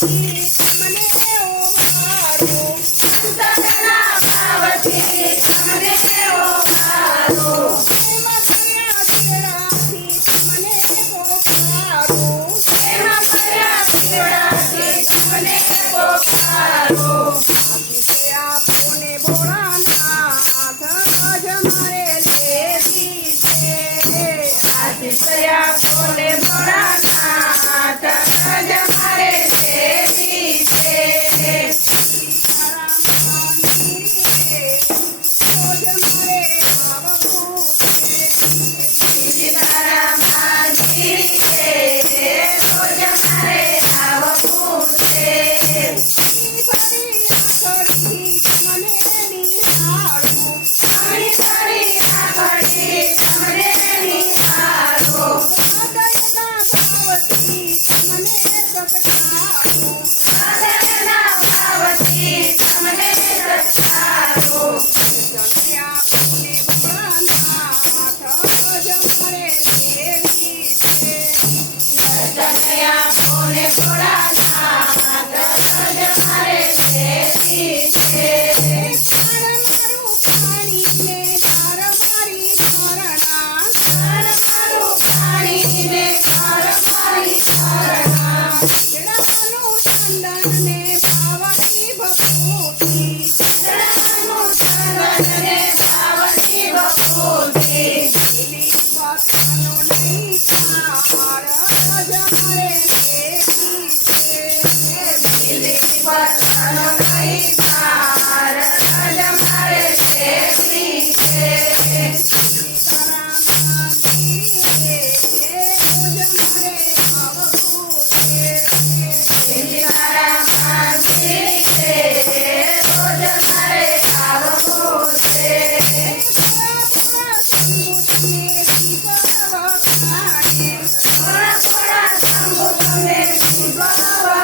ભાવથી તમને ઓવાળું, અંતરના ભાવથી તમને ઓવાળું, એમાં કર્યા દીવડાથી તમને પોકારું, એમાં કર્યા દીવડાથી તમને પોકારું. આશીષ આપોને ભોળાનાથ રજ મારે લેવી છે. આશીષ આપોને ભોળાનાથ રજ મારે લેવી છે. સીતારામ મંદિરે રોજ મારે આવવું છે. સીતારામ મંદિરે રોજ મારે આવવું છે. ફરી આંગળીથી તમને નિહાળું, ફરી ફરી આંગળી તમને નિહાળું, હૃદયના ભાવથી તમને સત્કારું, હૃદયના ભાવથી તમને સત્કારું. જને આપોને ભોળાનાથ રજ મારે લેવી છે. દર્શન આપોને ભોળાનાથ રજ મારે લેવી છે. પ્રાણ મારું પાણીને ધાર મારી શરણા, ઘર મારું પાણીને ઘર મારી શરણા, જડાનું ચંદનને ભાવની ભભૂતિ, જળનું ચંદનને ભાવની ભભૂતિ, લીલી પથ્થરનો નહીં પાર રજ મારે લેવી છે. લીલી પથ્થરનો નહીં પાર રજ મારે લેવી છે. સીતારામ મંદિરે રોજ મારે આવવું છે. સીતારામ મંદિરે રોજ મારે આવવું છે. ભોળા ભોળા શંભુને શિવ વખાણે, ભોળા ભોળા શંભુ તમને શિવ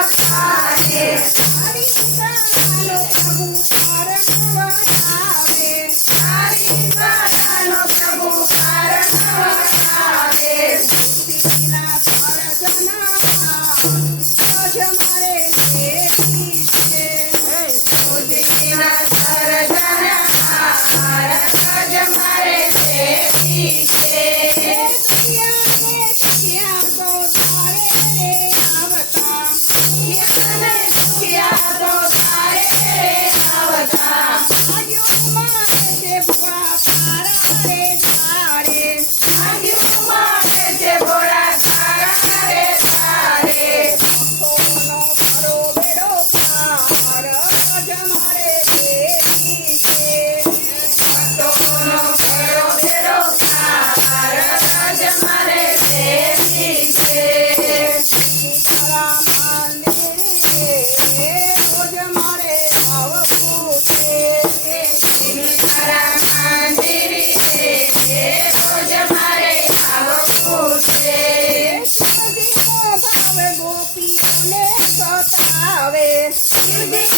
વખાણે, હરિ પ્રભુ કારણ વરાવે, તારી માતાનો પ્રભુ કારણ વખાવે. બુદ્ધિના સર્જનામાં રજ મારે લેવી છે. બુદ્ધિના સર્જનહાર રજ મારે લેવી છે. દુનિયાને સુખ્યા તો તારે રે આવતા, દુનિયાને સુખ્યા તો તારે રે આવતા, ભાગ્યું મારે છે ભુવા તારા રે તારે, ભાગ્યું મારે છે ભોળા તારા રે તારે. ભક્તોનો કરો બેડો પાર રજ મારે લેવી છે. ભક્તોનો કયો બેડો પાર રજ મારે લેવી છે. સીતારામ મંદિરે રોજ મારે આવવું છે. સીતારામ મંદિરે રોજ મારે આવવું છે. શિવજીનો ભાવ ગોપીઓને સતાવે, શિવજી